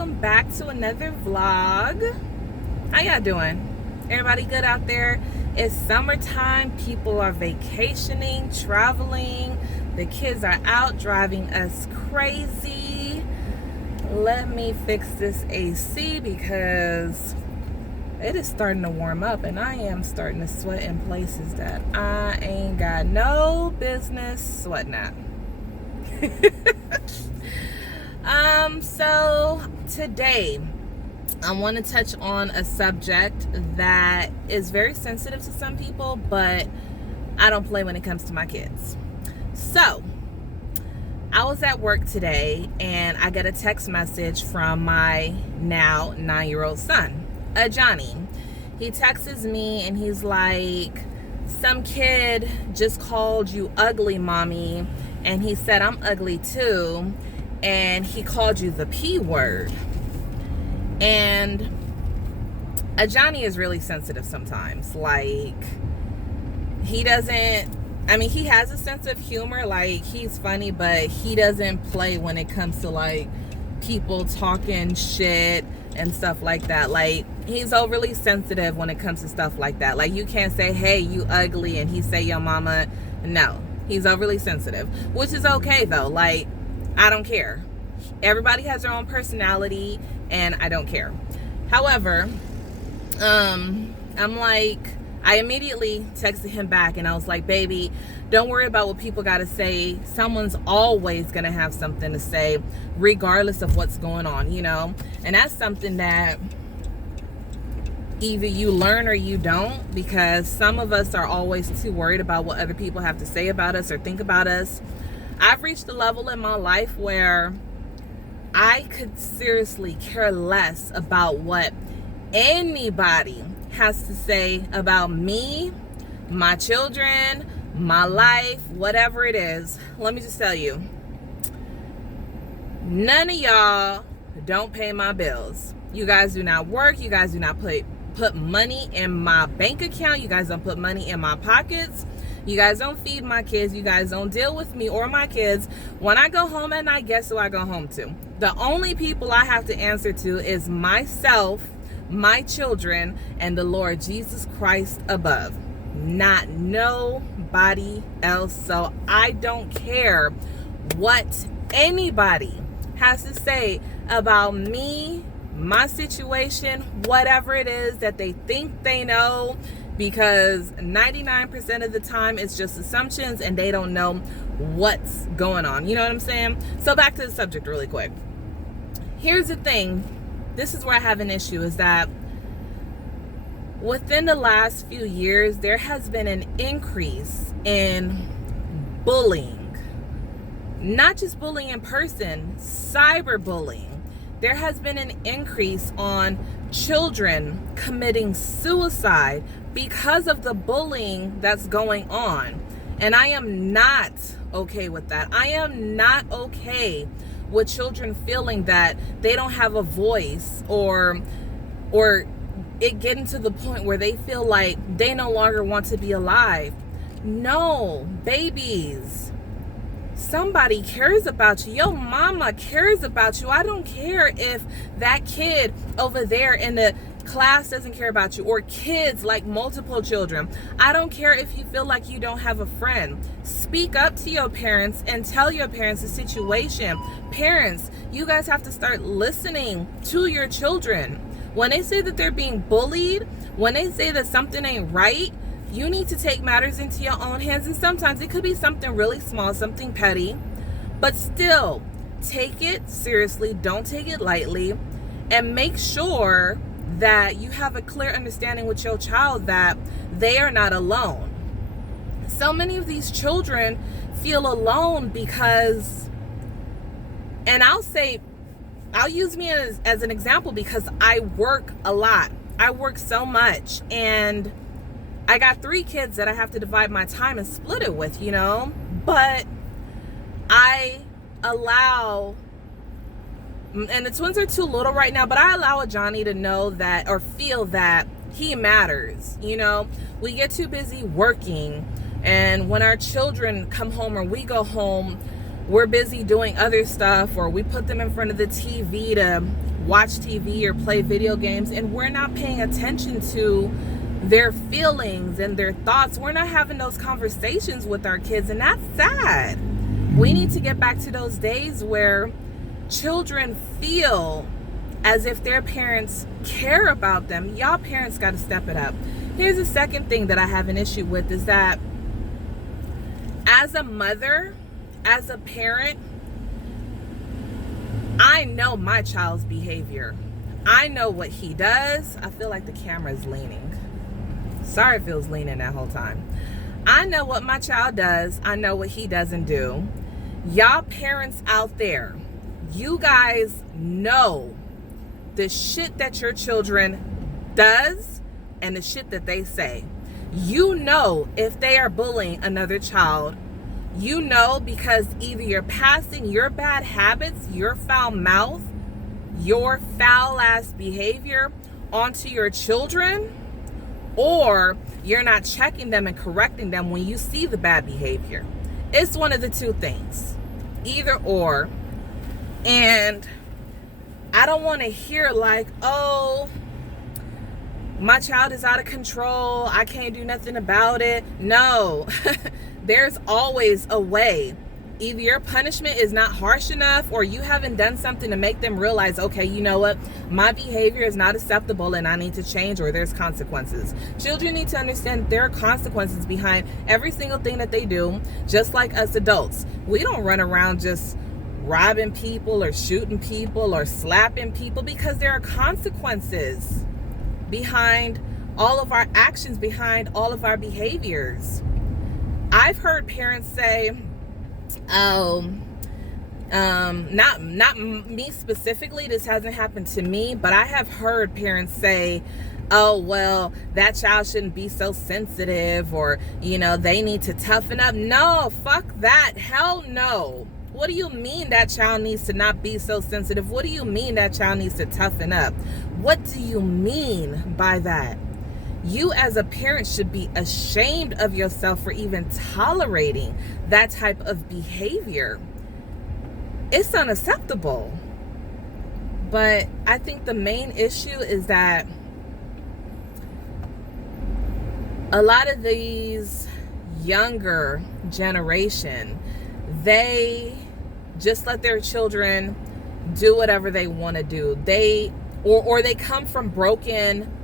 welcome back to another vlog. How y'all doing? Everybody good out there? It's summertime. People are vacationing, traveling. The kids are out driving us crazy. Let me fix this AC because it is starting to warm up and I am starting to sweat in places that I ain't got no business sweating at. So today I want to touch on a subject that is very sensitive to some people, but I don't play when it comes to my kids. So I was at work today and I get a text message from my now 9-year-old son, Ajani. He texts me and he's like, some kid just called you ugly, mommy, and he said I'm ugly too, and he called you the P word. And Ajani is really sensitive sometimes. Like, he doesn't, I mean, he has a sense of humor, like he's funny, but he doesn't play when it comes to like people talking shit and stuff like that. Like, he's overly sensitive when it comes to stuff like that. Like, you can't say, hey, you ugly, and he say, yo mama. No, he's overly sensitive, which is okay though. Like, I don't care. Everybody has their own personality and I don't care. However, I'm like, I immediately texted him back and I was like, baby, don't worry about what people got to say. Someone's always going to have something to say regardless of what's going on, you know? And that's something that either you learn or you don't, because some of us are always too worried about what other people have to say about us or think about us. I've reached a level in my life where I could seriously care less about what anybody has to say about me, my children, my life, whatever it is. Let me just tell you, none of y'all don't pay my bills. You guys do not work. You guys do not put money in my bank account. You guys don't put money in my pockets. You guys don't feed my kids. You guys don't deal with me or my kids. When I go home at night, guess who I go home to? The only people I have to answer to is myself, my children, and the Lord Jesus Christ above. Not nobody else. So I don't care what anybody has to say about me, my situation, whatever it is that they think they know, because 99% of the time it's just assumptions and they don't know what's going on. You know what I'm saying? So back to the subject really quick. Here's the thing. This is where I have an issue, is that within the last few years, there has been an increase in bullying. Not just bullying in person, cyberbullying. There has been an increase on children committing suicide because of the bullying that's going on. And I am not okay with that. I am not okay with children feeling that they don't have a voice, or it getting to the point where they feel like they no longer want to be alive. No, babies, somebody cares about you. Your mama cares about you. I don't care if that kid over there in the class doesn't care about you, or kids, like multiple children. I don't care if you feel like you don't have a friend. Speak up to your parents and tell your parents the situation. Parents, you guys have to start listening to your children. When they say that they're being bullied, when they say that something ain't right, you need to take matters into your own hands. And sometimes it could be something really small, something petty, but still take it seriously. Don't take it lightly, and make sure that you have a clear understanding with your child that they are not alone. So many of these children feel alone because, and I'll use me as an example, because I work a lot. I work so much, and I got 3 kids that I have to divide my time and split it with, you know, but I allow, and the twins are too little right now, but I allow Ajani to know that, or feel that he matters. You know, we get too busy working, and when our children come home or we go home, we're busy doing other stuff, or we put them in front of the TV to watch TV or play video games, and we're not paying attention to their feelings and their thoughts. We're not having those conversations with our kids, and that's sad. We need to get back to those days where children feel as if their parents care about them. Y'all parents got to step it up. Here's the second thing that I have an issue with, is that as a mother, as a parent, I know my child's behavior. I know what he does. I feel like the camera is leaning. Sorry if it was leaning that whole time. I know what my child does. I know what he doesn't do. Y'all parents out there, you guys know the shit that your children does and the shit that they say. You know if they are bullying another child. You know, because either you're passing your bad habits, your foul mouth, your foul ass behavior onto your children, or you're not checking them and correcting them when you see the bad behavior. It's one of the two things, either or. And I don't want to hear like, oh, my child is out of control, I can't do nothing about it. No. There's always a way. Either your punishment is not harsh enough, or you haven't done something to make them realize, okay, you know what, my behavior is not acceptable and I need to change, or there's consequences. Children need to understand there are consequences behind every single thing that they do, just like us adults. We don't run around just robbing people or shooting people or slapping people, because there are consequences behind all of our actions, behind all of our behaviors. I've heard parents say, oh, not me specifically, this hasn't happened to me, but I have heard parents say, oh, well, that child shouldn't be so sensitive, or, you know, they need to toughen up. No, fuck that. Hell no. What do you mean that child needs to not be so sensitive? What do you mean that child needs to toughen up? What do you mean by that? You as a parent should be ashamed of yourself for even tolerating that type of behavior. It's unacceptable. But I think the main issue is that a lot of these younger generation, they just let their children do whatever they want to do. They come from broken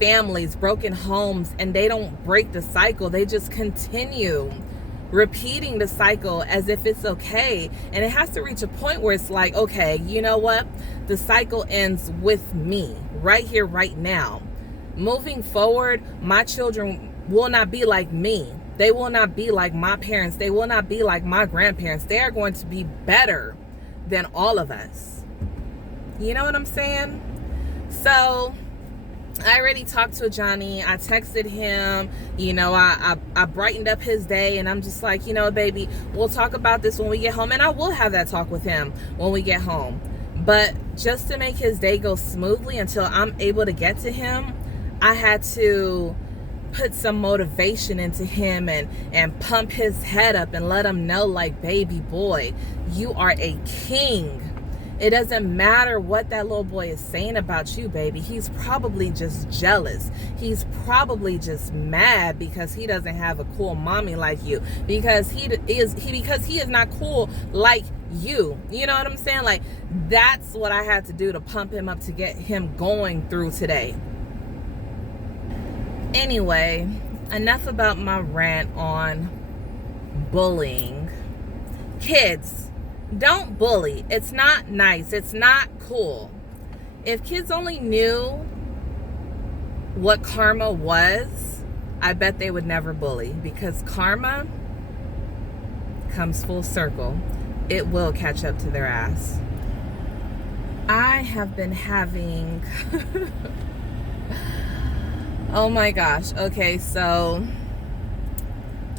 families, broken homes, and they don't break the cycle. They just continue repeating the cycle as if it's okay. And it has to reach a point where it's like, okay, you know what? The cycle ends with me right here, right now. Moving forward, my children will not be like me. They will not be like my parents. They will not be like my grandparents. They are going to be better than all of us. You know what I'm saying? So I already talked to Ajani. I texted him, you know, I brightened up his day, and I'm just like, you know, baby, we'll talk about this when we get home. And I will have that talk with him when we get home. But just to make his day go smoothly until I'm able to get to him, I had to put some motivation into him and pump his head up and let him know, like, baby boy, you are a king. It doesn't matter what that little boy is saying about you, baby. He's probably just jealous. He's probably just mad because he doesn't have a cool mommy like you. Because he is not cool like you. You know what I'm saying? Like, that's what I had to do to pump him up to get him going through today. Anyway, enough about my rant on bullying. Kids, don't bully. It's not nice. It's not cool. If kids only knew what karma was, I bet they would never bully, because karma comes full circle. It will catch up to their ass. I have been having oh my gosh. Okay, so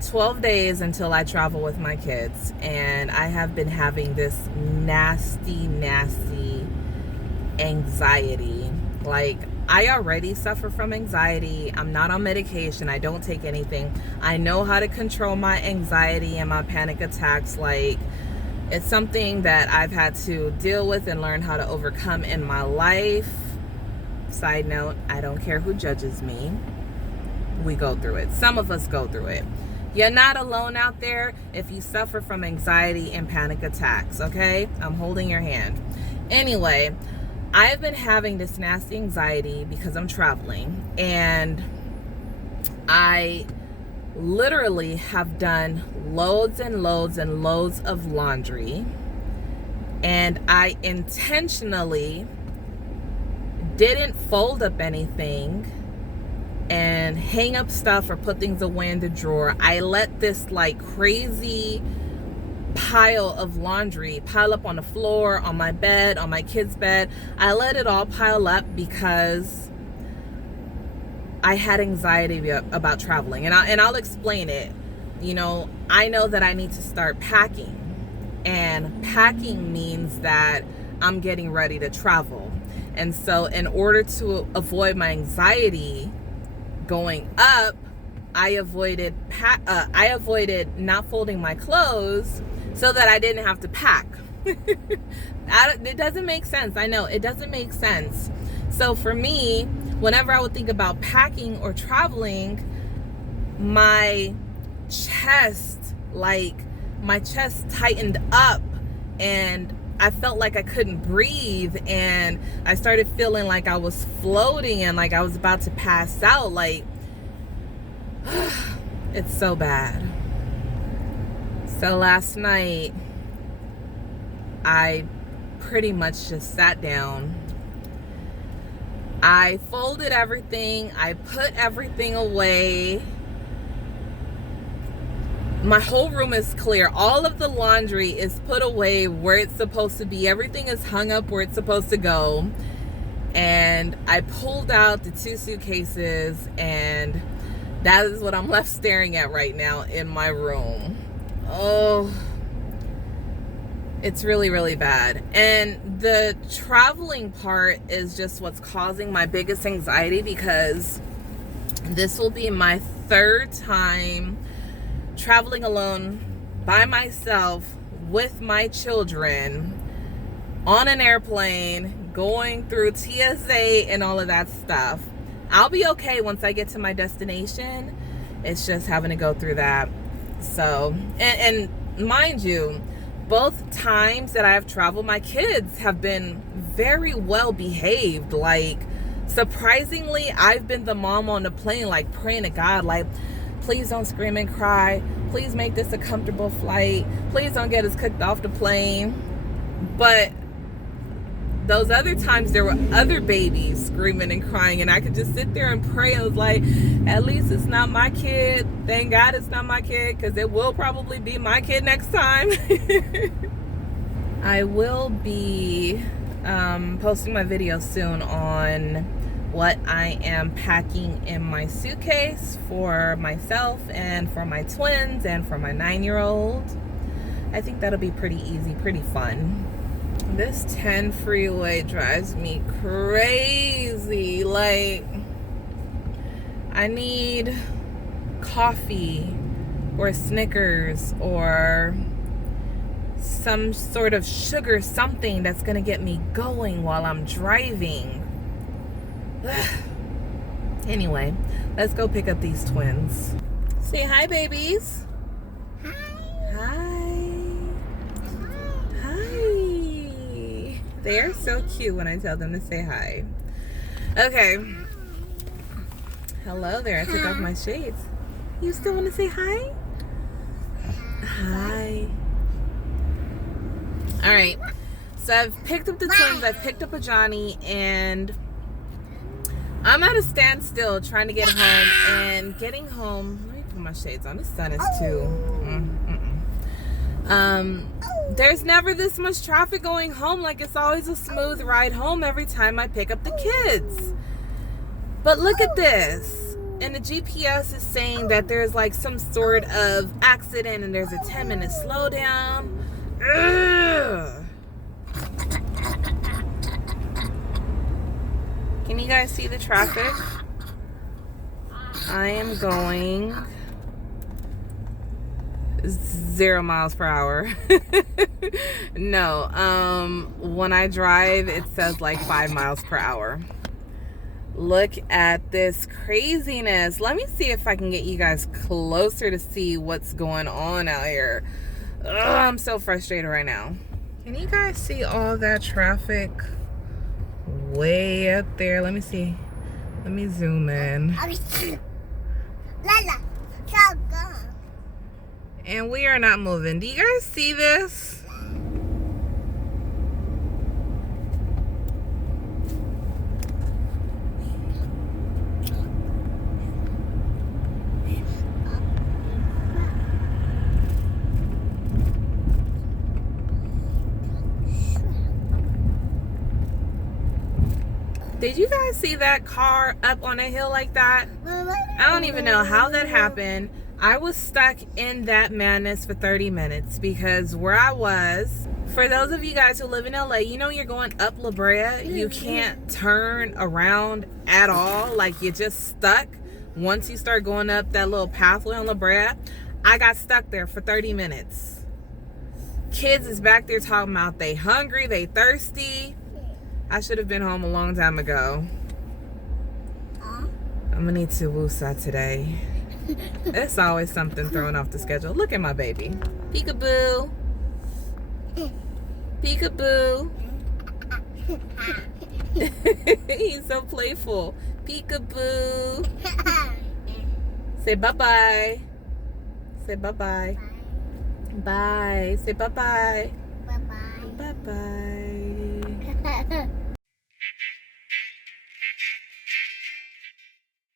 12 days until I travel with my kids, and I have been having this nasty anxiety. Like, I already suffer from anxiety. I'm not on medication. I don't take anything. I know how to control my anxiety and my panic attacks. Like, It's something that I've had to deal with and learn how to overcome in my life. Side note, I don't care who judges me. We go through it. Some of us go through it. You're not alone out there if you suffer from anxiety and panic attacks, okay? I'm holding your hand. Anyway, I've been having this nasty anxiety because I'm traveling, and I literally have done loads and loads and loads of laundry, and I intentionally didn't fold up anything and hang up stuff or put things away in the drawer. I let this like crazy pile of laundry pile up on the floor, on my bed, on my kid's bed. I let it all pile up because I had anxiety about traveling, and I'll explain it. You know, I know that I need to start packing, and packing means that I'm getting ready to travel. And so in order to avoid my anxiety going up, I avoided not folding my clothes so that I didn't have to pack. It doesn't make sense. I know it doesn't make sense. So for me, whenever I would think about packing or traveling, my chest tightened up, and I felt like I couldn't breathe, and I started feeling like I was floating and like I was about to pass out. Like, it's so bad. So last night, I pretty much just sat down. I folded everything. I put everything away. My whole room is clear. All of the laundry is put away where it's supposed to be. Everything is hung up where it's supposed to go. And I pulled out the 2 suitcases, and that is what I'm left staring at right now in my room. Oh, it's really, really bad. And the traveling part is just what's causing my biggest anxiety, because this will be my 3rd time traveling alone by myself with my children on an airplane, going through TSA and all of that stuff. I'll be okay once I get to my destination. It's just having to go through that. So, and mind you, both times that I have traveled, my kids have been very well behaved. Like, surprisingly, I've been the mom on the plane, like praying to God, like, please don't scream and cry. Please make this a comfortable flight. Please don't get us kicked off the plane. But those other times, there were other babies screaming and crying, and I could just sit there and pray. I was like, at least it's not my kid. Thank God it's not my kid, because it will probably be my kid next time. I will be posting my video soon on what I am packing in my suitcase for myself and for my twins and for my 9-year-old. I think that'll be pretty easy, pretty fun. This 10 freeway drives me crazy. Like, I need coffee or Snickers or some sort of sugar, something that's gonna get me going while I'm driving. Anyway, let's go pick up these twins. Say hi, babies. Hi. Hi. They are so cute when I tell them to say hi. Okay. Hello there. I took off my shades. You still want to say hi? Hi. All right. So I've picked up the twins. I've picked up Ajani, and I'm at a standstill trying to get home, and getting home. Let me put my shades on. The sun is too. There's never this much traffic going home. Like, it's always a smooth ride home every time I pick up the kids. But look at this. And the GPS is saying that there's like some sort of accident, and there's a 10-minute slowdown. Ugh. Can you guys see the traffic? I am going 0 miles per hour. No, when I drive, it says like 5 miles per hour. Look at this craziness. Let me see if I can get you guys closer to see what's going on out here. Ugh, I'm so frustrated right now. Can you guys see all that traffic way up there? Let me see. Let me zoom in. And we are not moving. Do you guys see this? Did you guys see that car up on a hill like that? I don't even know how that happened. I was stuck in that madness for 30 minutes because where I was, for those of you guys who live in LA, you know you're going up La Brea, you can't turn around at all. Like you're just stuck once you start going up that little pathway on La Brea. I got stuck there for 30 minutes. Kids is back there talking about they hungry, they thirsty. I should have been home a long time ago. I'm gonna need to woosah today. It's always something throwing off the schedule. Look at my baby. Peekaboo. Peekaboo. He's so playful. Peekaboo. Say bye-bye. Say bye-bye. Bye. Say bye-bye. Bye-bye. Bye-bye.